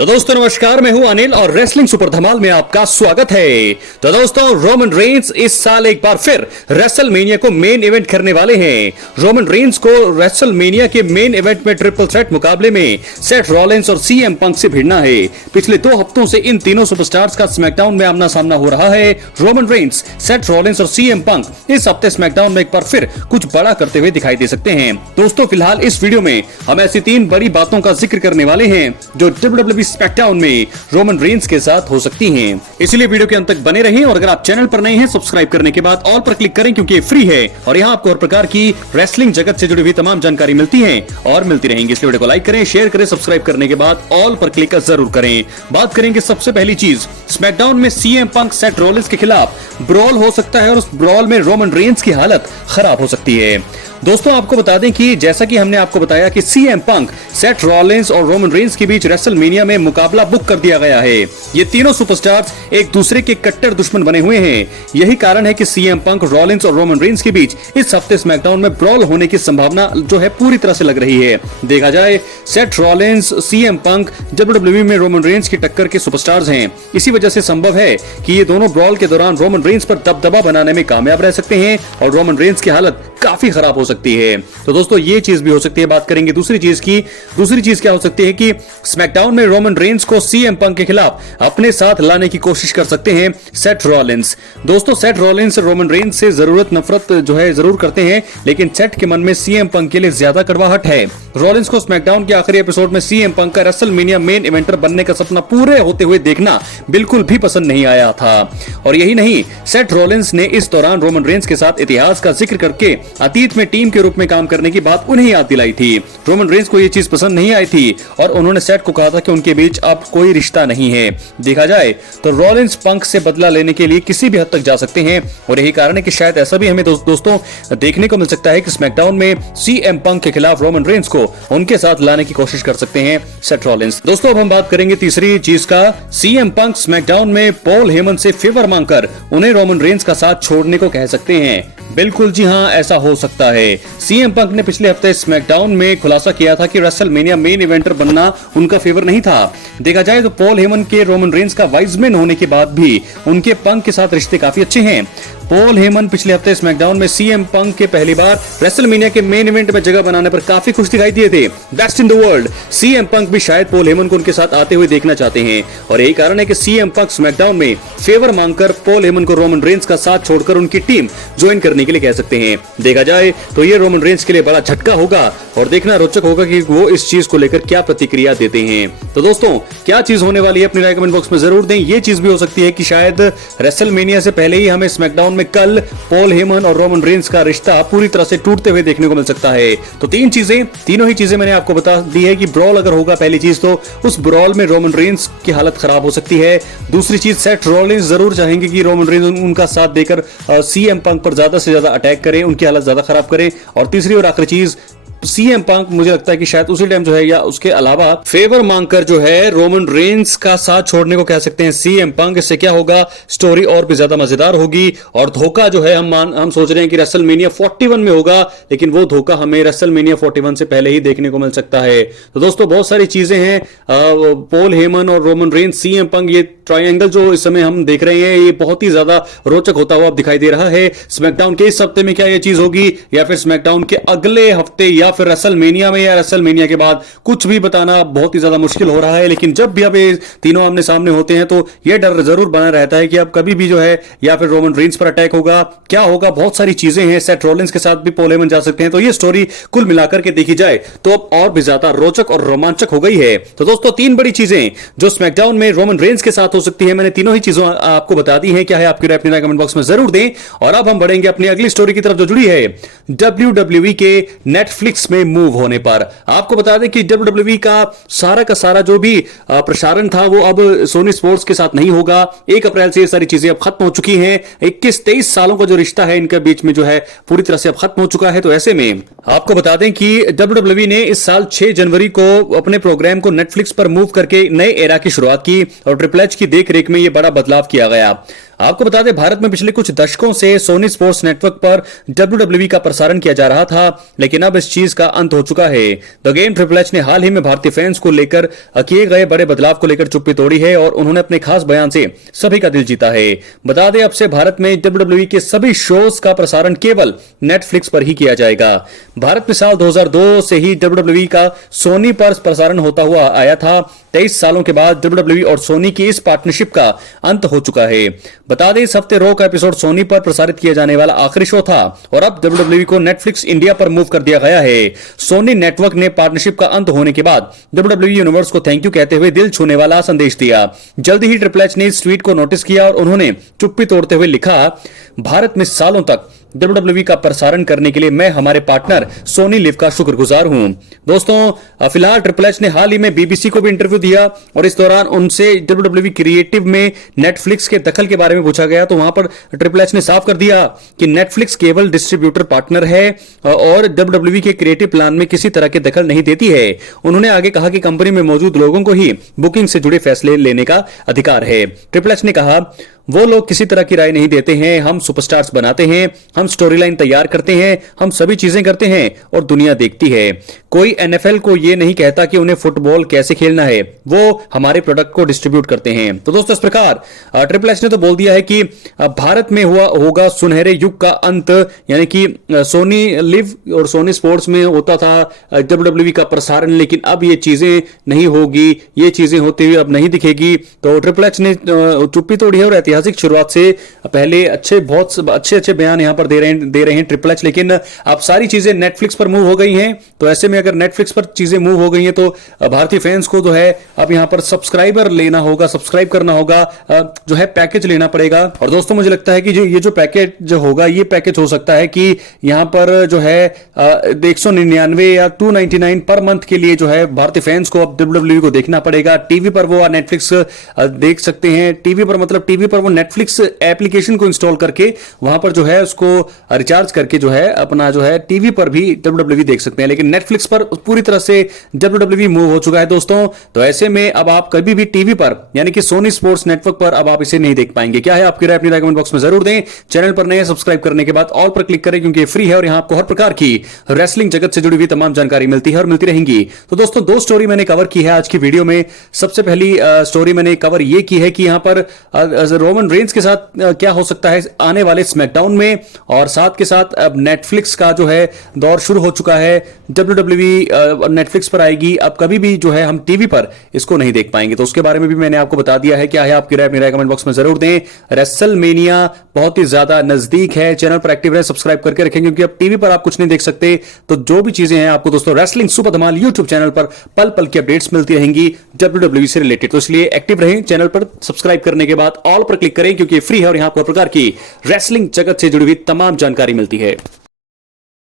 तो दोस्तों नमस्कार, मैं हूं अनिल और रेसलिंग सुपर धमाल में आपका स्वागत है। तो दोस्तों रोमन रेंस इस साल एक बार फिर रेसलमेनिया को मेन इवेंट करने वाले हैं। रोमन रेंस को रेसलमेनिया के मेन इवेंट में ट्रिपल थ्रेट मुकाबले में सेथ रॉलिंस और सीएम पंक से भिड़ना है। पिछले 2 हफ्तों से इन तीनों सुपरस्टार्स का स्मैकडाउन में आमना सामना हो रहा है। रोमन रेंस, सेथ रॉलिंस और सीएम पंक इस हफ्ते स्मैकडाउन में एक बार फिर कुछ बड़ा करते हुए दिखाई दे सकते हैं। दोस्तों फिलहाल इस वीडियो में हम ऐसी 3 बड़ी बातों का जिक्र करने वाले हैं जो WWE स्मैकडाउन में रोमन रेंस के साथ हो सकती हैं। इसलिए वीडियो के अंत तक बने रहें और अगर आप चैनल पर नए हैं सब्सक्राइब करने के बाद ऑल पर क्लिक करें क्योंकि ये फ्री है और यहाँ आपको हर प्रकार की रेसलिंग जगत से जुड़ी हुई तमाम जानकारी मिलती है और मिलती रहेंगी। इसलिए वीडियो को लाइक करें, शेयर करें, सब्सक्राइब करने के बाद ऑल पर क्लिक जरूर करें। बात करेंगे सबसे पहली चीज, स्मैकडाउन में सीएम पंक सेथ रॉलिंस के खिलाफ ब्रॉल हो सकता है और उस ब्रॉल में रोमन रेंस की हालत खराब हो सकती है। दोस्तों आपको बता दें कि जैसा कि हमने आपको बताया कि सीएम पंक, सेथ रॉलिंस और रोमन रेंस के बीच रेसलमेनिया में मुकाबला बुक कर दिया गया है। ये तीनों सुपरस्टार्स एक दूसरे के कट्टर दुश्मन बने हुए हैं। यही कारण है कि सीएम पंक, रॉलिंस और रोमन रेंस के बीच इस हफ्ते स्मैकडाउन में ब्रॉल होने की संभावना जो है पूरी तरह से लग रही है। देखा जाए Seth Rollins, CM Punk WWE में रोमन रेंस की टक्कर के सुपरस्टार्स हैं। इसी वजह से संभव है कि ये दोनों ब्रॉल के दौरान रोमन रेंस पर दबदबा बनाने में कामयाब रह सकते हैं और रोमन रेंस की हालत काफी खराब हो सकती है। तो दोस्तों ये चीज भी हो सकती है। बात करेंगे दूसरी चीज की। दूसरी चीज क्या हो सकती है कि स्मैकडाउन में रोमन रेंस को सीएम पंक के खिलाफ अपने साथ लाने की कोशिश कर सकते हैं सेथ रॉलिंस। दोस्तों सेथ रॉलिंस रोमन रेंस से जरूरत नफरत जो है जरूर करते हैं, लेकिन सेथ के मन में सीएम पंक के लिए ज्यादा कड़वाहट है। रॉलिंस को स्मैकडाउन के आखिरी एपिसोड में सीएम पंक का रेसलमेनिया मेन इवेंटर बनने का सपना पूरे होते हुए देखना बिल्कुल भी पसंद नहीं आया था। और यही नहीं, सेथ रॉलिंस ने इस दौरान रोमन रेंस के साथ इतिहास का जिक्र करके अतीत में टीम के रूप में काम करने की बात उन्हें याद दिलाई थी। रोमन रेंस को यह चीज पसंद नहीं आई थी और उन्होंने सेथ को कहा था कि उनके बीच अब कोई रिश्ता नहीं है। देखा जाए तो रॉलिंस पंक से बदला लेने के लिए किसी भी हद तक जा सकते हैं और यही कारण है कि शायद ऐसा भी हमें दोस्तों देखने को मिल सकता है कि स्मैकडाउन में सीएम पंक के खिलाफ रोमन रेंस को उनके साथ लाने की कोशिश कर सकते हैं सेथ रॉलिंस। दोस्तों अब हम बात करेंगे तीसरी चीज का। सीएम पंक स्मैकडाउन में पॉल हेमन से फेवर मांगकर उन्हें रोमन रेंस का साथ छोड़ने को कह सकते हैं। बिल्कुल जी हां, ऐसा हो सकता है। सीएम पंक ने पिछले हफ्ते स्मैकडाउन में खुलासा किया था कि रेसलमेनिया मेन इवेंटर बनना उनका फेवर नहीं था। देखा जाए तो पॉल हेमन के रोमन रेंस का वाइजमैन होने के बाद भी उनके पंक के साथ रिश्ते काफी अच्छे हैं। पॉल हेमन पिछले हफ्ते स्मैकडाउन में सीएम पंक के पहली बार रेसलमेनिया के मेन इवेंट में जगह बनाने पर काफी खुश दिखाई दिए थे। Best in the world. CM Punk भी शायद पॉल हेमन को उनके साथ आते हुए देखना चाहते हैं और यही कारण है कि सीएम पंक स्मैकडाउन में फेवर मांगकर पॉल हेमन को रोमन रेंस का साथ छोड़कर उनकी टीम ज्वाइन करने के लिए कह सकते हैं। देखा जाए तो ये रोमन रेंस के लिए बड़ा झटका होगा और देखना रोचक होगा कि वो इस चीज को लेकर क्या प्रतिक्रिया देते हैं। तो दोस्तों क्या चीज होने वाली है अपनी राय कमेंट बॉक्स में जरूर दें। ये चीज भी हो सकती है कि शायद रेसलमेनिया से पहले ही हमें स्मैकडाउन में कल पॉल हेमन और रोमन रेंस का रिश्ता पूरी तरह से टूटते हुए देखने को मिल सकता है। तो तीनों ही चीजें मैंने आपको बता दी है कि ब्रॉल अगर होगा पहली चीज तो उस ब्रॉल में रोमन रेंस की हालत खराब हो सकती है। दूसरी चीज सेथ रॉलिंस जरूर चाहेंगे कि रोमन रेंस उनका साथ देकर सीएम पंक पर ज्यादा से ज्यादा अटैक करें, उनकी हालत ज्यादा खराब करें। और तीसरी और आखिरी चीज, सीएम पंक मुझे लगता है कि शायद उसी टाइम जो है या उसके अलावा फेवर मांगकर जो है रोमन रेंस का साथ छोड़ने को कह सकते हैं सीएम पंक। इससे क्या होगा, स्टोरी और भी ज्यादा मजेदार होगी और धोखा जो है हम सोच रहे हैं कि रेसलमेनिया 41 में होगा, लेकिन वो धोखा हमें रेसलमेनिया 41 से पहले ही देखने को मिल सकता है। तो दोस्तों बहुत सारी चीजें हैं। पॉल हेमन और रोमन रेंस, सीएम पंक, ये ट्रायंगल जो इस समय हम देख रहे हैं ये बहुत ही ज्यादा रोचक होता हुआ अब दिखाई दे रहा है। स्मैकडाउन के इस हफ्ते में क्या ये चीज होगी या फिर स्मैकडाउन के अगले हफ्ते या फिर रेसलमेनिया में या रेसलमेनिया के बाद, कुछ भी बताना बहुत ही ज्यादा मुश्किल हो रहा है। लेकिन जब भी अब ये तीनों आमने सामने होते हैं तो यह डर जरूर बना रहता है कि अब कभी भी जो है या फिर रोमन रेंस पर अटैक होगा, क्या होगा। बहुत सारी चीजें हैं। सेथ रॉलिंस के साथ भी पॉल हेमन जा सकते हैं। तो ये स्टोरी कुल मिलाकर के देखी जाए तो अब और भी ज्यादा रोचक और रोमांचक हो गई है। तो दोस्तों 3 बड़ी चीजें जो स्मैकडाउन में रोमन रेंस के साथ हो सकती है, मैंने तीनों ही चीजों आपको बता दी है। क्या है आपकी राय अपनी राय कमेंट बॉक्स में जरूर दें। और अब हम बढ़ेंगे अपनी अगली स्टोरी की तरफ जो जुड़ी है WWE के नेटफ्लिक्स में मूव होने पर। आपको बता दें कि WWE का सारा जो भी प्रसारण था वो अब सोनी स्पोर्ट्स के साथ नहीं होगा। 1 अप्रैल से ये सारी चीजें अब खत्म हो चुकी हैं। 21-23 सालों का जो रिश्ता है इनके बीच में जो है पूरी तरह से अब खत्म हो चुका है। तो ऐसे में आपको बता दें कि WWE ने इस साल 6 जनवरी को अपने प्रोग्राम को नेटफ्लिक्स पर मूव करके नए एरा की शुरुआत की और ट्रिपल एच की देखरेख में यह बड़ा बदलाव किया गया। आपको बता दें, भारत में पिछले कुछ दशकों से सोनी स्पोर्ट्स नेटवर्क पर WWE का प्रसारण किया जा रहा था, लेकिन अब इस चीज का अंत हो चुका है। द गेम ट्रिपल एच ने हाल ही में भारतीय फैंस को लेकर किए गए बड़े बदलाव को लेकर चुप्पी तोड़ी है और उन्होंने अपने खास बयान से सभी का दिल जीता है। बता दें, अब से भारत में WWE के सभी शोज का प्रसारण केवल नेटफ्लिक्स पर ही किया जाएगा। भारत में साल 2002 से ही WWE का सोनी पर प्रसारण होता हुआ आया था। 23 सालों के बाद WWE और सोनी की इस पार्टनरशिप का अंत हो चुका है। बता दें, इस हफ्ते रॉ का एपिसोड सोनी पर प्रसारित किया जाने वाला आखिरी शो था और अब WWE को नेटफ्लिक्स इंडिया पर मूव कर दिया गया है। सोनी नेटवर्क ने पार्टनरशिप का अंत होने के बाद WWE यूनिवर्स को थैंक यू कहते हुए दिल छूने वाला संदेश दिया। जल्द ही ट्रिपल एच ने इस ट्वीट को नोटिस किया और उन्होंने चुप्पी तोड़ते हुए लिखा, भारत में सालों तक WWE का प्रसारण करने के लिए मैं हमारे पार्टनर सोनी लिव का शुक्रगुजार हूं। दोस्तों, फिलहाल ट्रिपल एच ने हाल ही में BBC को भी इंटरव्यू दिया और इस दौरान उनसे WWE क्रिएटिव में नेटफ्लिक्स के दखल के बारे में पूछा गया, तो वहां पर ट्रिपल एच ने साफ कर दिया कि नेटफ्लिक्स केवल डिस्ट्रीब्यूटर पार्टनर है और WWE के क्रिएटिव प्लान में किसी तरह के दखल नहीं देती है। उन्होंने आगे कहा कि कंपनी में मौजूद लोगों को ही बुकिंग से जुड़े फैसले लेने का अधिकार है। ट्रिपल एच ने कहा, वो लोग किसी तरह की राय नहीं देते हैं, हम सुपरस्टार्स बनाते हैं, हम स्टोरी लाइन तैयार करते हैं, हम सभी चीजें करते हैं और दुनिया देखती है। कोई NFL को यह नहीं कहता कि उन्हें फुटबॉल कैसे खेलना है, वो हमारे प्रोडक्ट को डिस्ट्रीब्यूट करते हैं। तो दोस्तों, इस प्रकार ट्रिपल एच ने तो बोल दिया है कि भारत में होगा सुनहरे युग का अंत, यानी कि सोनी लिव और सोनी स्पोर्ट्स में होता था WWE का प्रसारण, लेकिन अब ये चीजें नहीं होगी, ये चीजें होती हुई अब नहीं दिखेगी। तो ट्रिपल एच ने चुप्पी तोड़ी है और ऐतिहासिक शुरुआत से पहले बहुत अच्छे बयान यहां पर दे रहे हैं ट्रिपल एच, लेकिन अब सारी चीजें नेटफ्लिक्स पर मूव हो गई हैं। तो ऐसे में अगर नेटफ्लिक्स पर चीजें मूव हो गई हैं तो भारतीय फैंस को जो है अब यहां पर सब्सक्राइबर लेना होगा, सब्सक्राइब करना होगा, जो है पैकेज लेना पड़ेगा। और दोस्तों, मुझे लगता है कि ये जो पैकेज जो होगा, ये पैकेज हो सकता है कि यहां पर जो है 199 या 299 पर मंथ के लिए जो है भारतीय फैंस को अब WWE को देखना पड़ेगा। टीवी पर वो नेटफ्लिक्स देख सकते हैं, टीवी पर मतलब टीवी पर वो नेटफ्लिक्स एप्लीकेशन को इंस्टॉल करके वहां पर जो है उसको रिचार्ज करके जो है अपना जो है टीवी पर भी WWE देख सकते हैं, लेकिन नेटफ्लिक्स पर पूरी तरह से WWE मूव हो चुका है दोस्तों। तो ऐसे में अब आप कभी भी टीवी पर यानी कि सोनी स्पोर्ट्स नेटवर्क पर अब आप इसे नहीं देख पाएंगे। क्या है आपकी राय? अपनी राय कमेंट बॉक्स में जरूर दें। चैनल पर नए सब्सक्राइब करने के बाद ऑल पर क्लिक करें, क्योंकि फ्री है और यहां आपको हर प्रकार की रेसलिंग जगत से जुड़ी हुई तमाम जानकारी मिलती है और मिलती रहेंगी। तो दोस्तों, 2 स्टोरी मैंने कवर की है आज की वीडियो में। सबसे पहली स्टोरी मैंने कवर यह की है कि यहां पर रोमन रेंस के साथ क्या हो सकता है आने वाले स्मैकडाउन में, और साथ के साथ अब नेटफ्लिक्स का जो है दौर शुरू हो चुका है। WWE नेटफ्लिक्स पर आएगी, अब कभी भी जो है हम टीवी पर इसको नहीं देख पाएंगे। तो उसके बारे में भी मैंने आपको बता दिया है। क्या है आपकी राय? मेरा कमेंट बॉक्स में जरूर दें। रेसलमेनिया बहुत ही ज्यादा नजदीक है, चैनल पर एक्टिव रहे, सब्सक्राइब करके रखें, क्योंकि अब टीवी पर आप कुछ नहीं देख सकते। तो जो भी चीजें हैं आपको दोस्तों रेसलिंग सुपर धमाल यूट्यूब चैनल पर पल पल की अपडेट्स मिलती रहेंगी WWE से रिलेटेड। तो इसलिए एक्टिव रहें, चैनल पर सब्सक्राइब करने के बाद ऑल पर क्लिक करें, क्योंकि फ्री है और यहां पर प्रकार की रेसलिंग जगत से जुड़ी हुई तमाम जानकारी मिलती है।